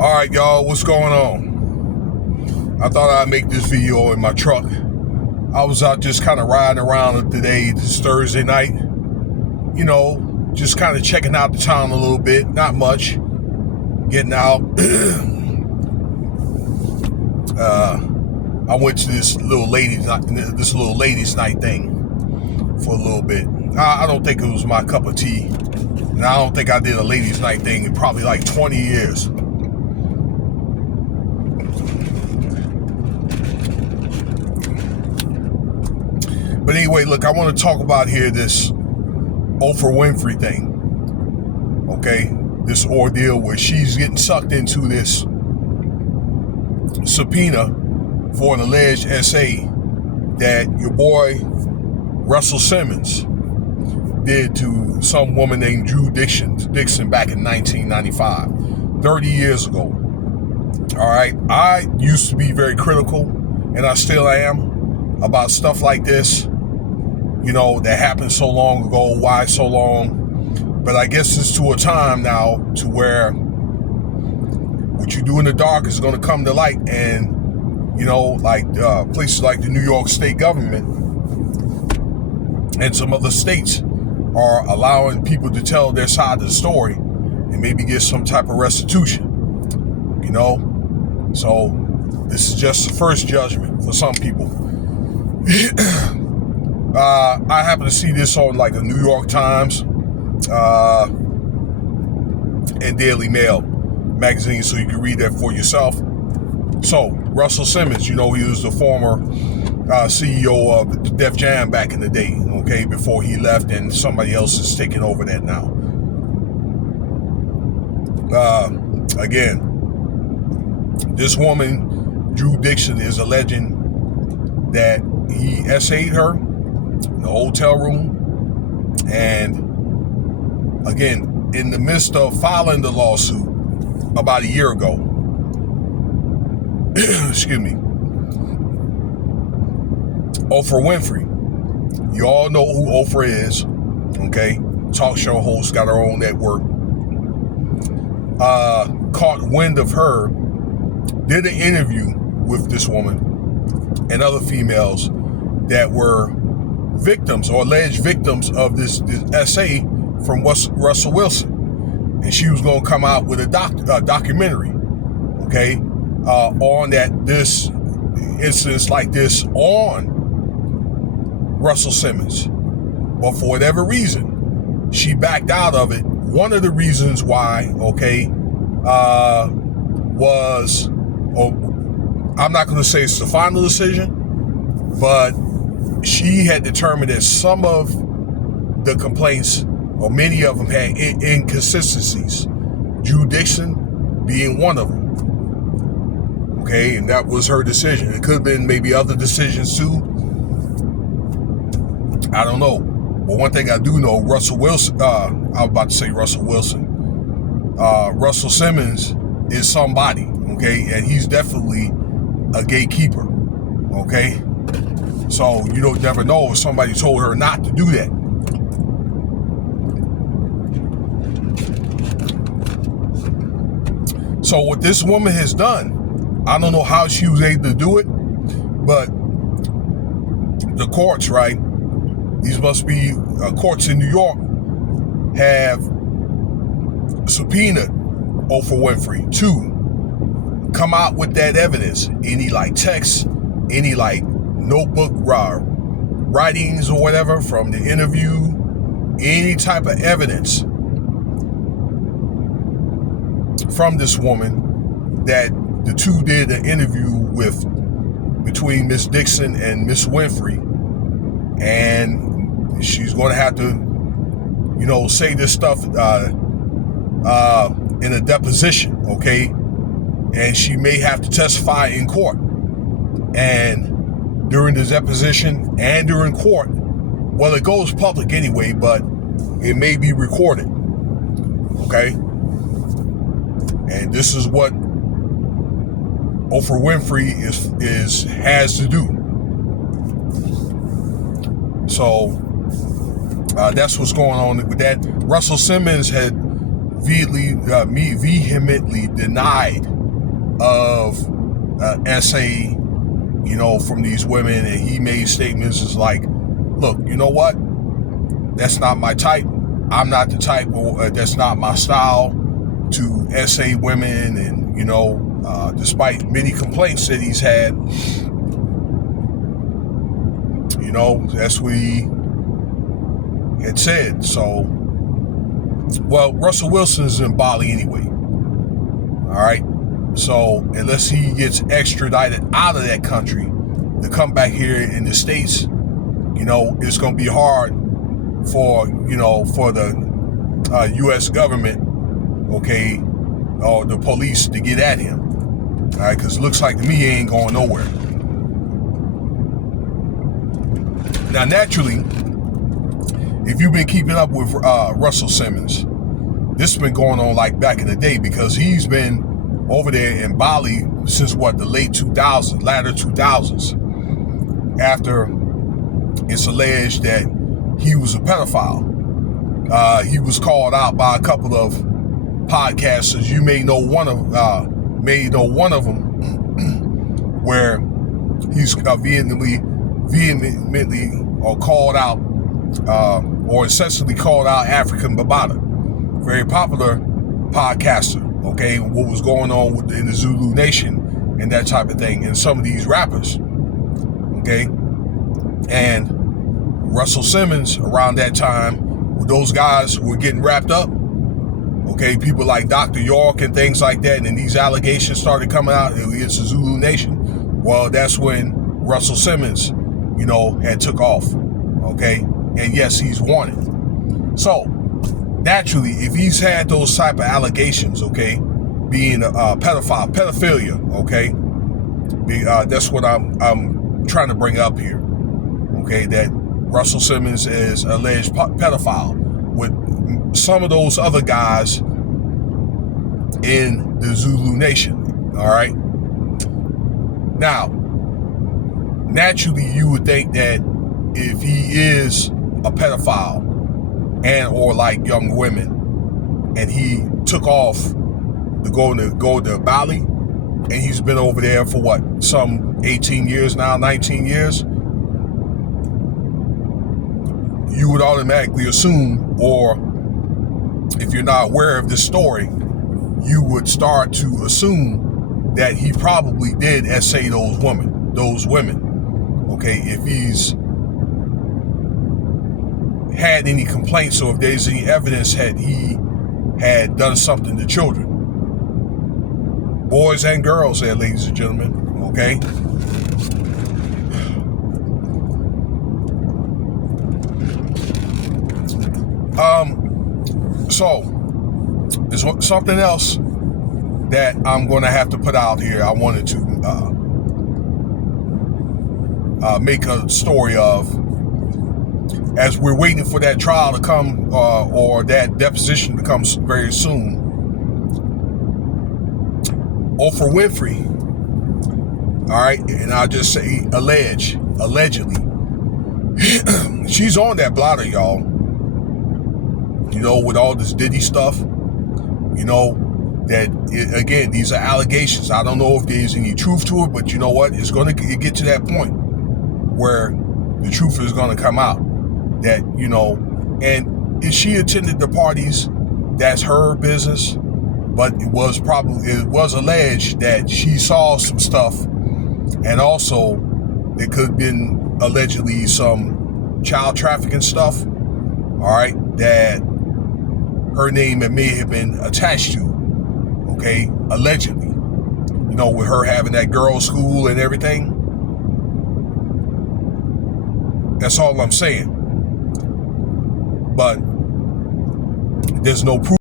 All right, y'all, what's going on? I thought I'd make this video in my truck. I was out just kind of riding around today, this Thursday night. You know, just kind of checking out the town a little bit, not much. Getting out. I went to this little ladies' night thing for a little bit. I don't think it was my cup of tea. And I don't think I did a ladies' night thing in probably like 20 years. But anyway, look, I want to talk about here this Oprah Winfrey thing. Okay? This ordeal where she's getting sucked into this subpoena for an alleged S-A that your boy Russell Simmons did to some woman named Drew Dixon back in 1995, 30 years ago. All right? I used to be very critical, and I still am, about stuff like this. You know, that happened so long ago. Why so long? But I guess it's to a time now to where what you do in the dark is going to come to light. And, you know, like places like the New York state government and some other states are allowing people to tell their side of the story and maybe get some type of restitution. You know? So this is just the first judgment for some people. I happen to see this on like the New York Times and Daily Mail magazine, so you can read that for yourself. So Russell Simmons, you know, he was the former CEO of Def Jam back in the day, okay, before he left, and somebody else is taking over that now. Again, this woman, Drew Dixon, is alleging that he S-A'd her in the hotel room, and again, in the midst of filing the lawsuit about a year ago, excuse me, Oprah Winfrey, you all know who Oprah is, okay, talk show host, got her own network, caught wind of her, did an interview with this woman and other females that were victims or alleged victims of this S-A from Russell Wilson, and she was going to come out with a documentary, okay, on this incidents like this on Russell Simmons. But for whatever reason, she backed out of it. One of the reasons why, okay, was, I'm not going to say it's the final decision, but she had determined that some of the complaints, or many of them, had inconsistencies. Drew Dixon being one of them. Okay, and that was her decision. It could have been maybe other decisions too. I don't know. But one thing I do know, Russell Simmons is somebody, okay? And he's definitely a gatekeeper, okay? So you don't never know if somebody told her not to do that. So what this woman has done, I don't know how she was able to do it, but the courts, right? These must be courts in New York, have subpoenaed Oprah Winfrey to come out with that evidence. Any like texts, any like notebook writings or whatever from the interview, any type of evidence from this woman that the two did an interview with, between Miss Dixon and Miss Winfrey, and she's going to have to, you know, say this stuff in a deposition, okay? And she may have to testify in court. And during the deposition and during court, well, it goes public anyway, but it may be recorded, okay? And this is what Oprah Winfrey has to do. So that's what's going on with that. Russell Simmons had vehemently denied of S-A, from these women, and he made statements as like, look, you know what? That's not my type. I'm not the type, that's not my style to S-A women, and, despite many complaints that he's had, that's what he had said. So, well, Russell Wilson's in Bali anyway. All right. So unless he gets extradited out of that country to come back here in the States, it's going to be hard for the U.S. government, okay, or the police to get at him. All right, because it looks like to me he ain't going nowhere. Now, naturally, if you've been keeping up with Russell Simmons, this has been going on like back in the day, because he's been over there in Bali since the late 2000s, latter 2000s, after it's alleged that he was a pedophile. He was called out by a couple of podcasters. You may know one of them, where he's vehemently or called out, or incessantly called out African Bambaataa, very popular podcaster. Okay, what was going on in the Zulu Nation and that type of thing, and some of these rappers. Okay, and Russell Simmons around that time, when those guys were getting wrapped up, okay, people like Dr. York and things like that, and these allegations started coming out against the Zulu Nation. Well, that's when Russell Simmons, had took off. Okay, and yes, he's wanted. So naturally, if he's had those type of allegations, okay, being a pedophilia, okay, that's what I'm trying to bring up here, okay, that Russell Simmons is alleged pedophile with some of those other guys in the Zulu Nation, all right? Now, naturally, you would think that if he is a pedophile and or like young women, and he took off to go to Bali, and he's been over there for some 18 years now, 19 years, you would automatically assume, or if you're not aware of this story, you would start to assume that he probably did S-A those women, okay, if he's had any complaints, or if there's any evidence that he had done something to children, boys and girls there, ladies and gentlemen, okay? So there's something else that I'm going to have to put out here. I wanted to make a story of, as we're waiting for that trial to come, or that deposition to come very soon. Oprah Winfrey, all right, and I'll just say allegedly, she's on that blotter, y'all. With all this Diddy stuff, again, these are allegations. I don't know if there's any truth to it, but you know what? It's going to get to that point where the truth is going to come out. That, and if she attended the parties, that's her business. But it was alleged that she saw some stuff, and also there could have been allegedly some child trafficking stuff, all right, that her name may have been attached to, okay, allegedly, with her having that girls' school and everything. That's all I'm saying. But there's no proof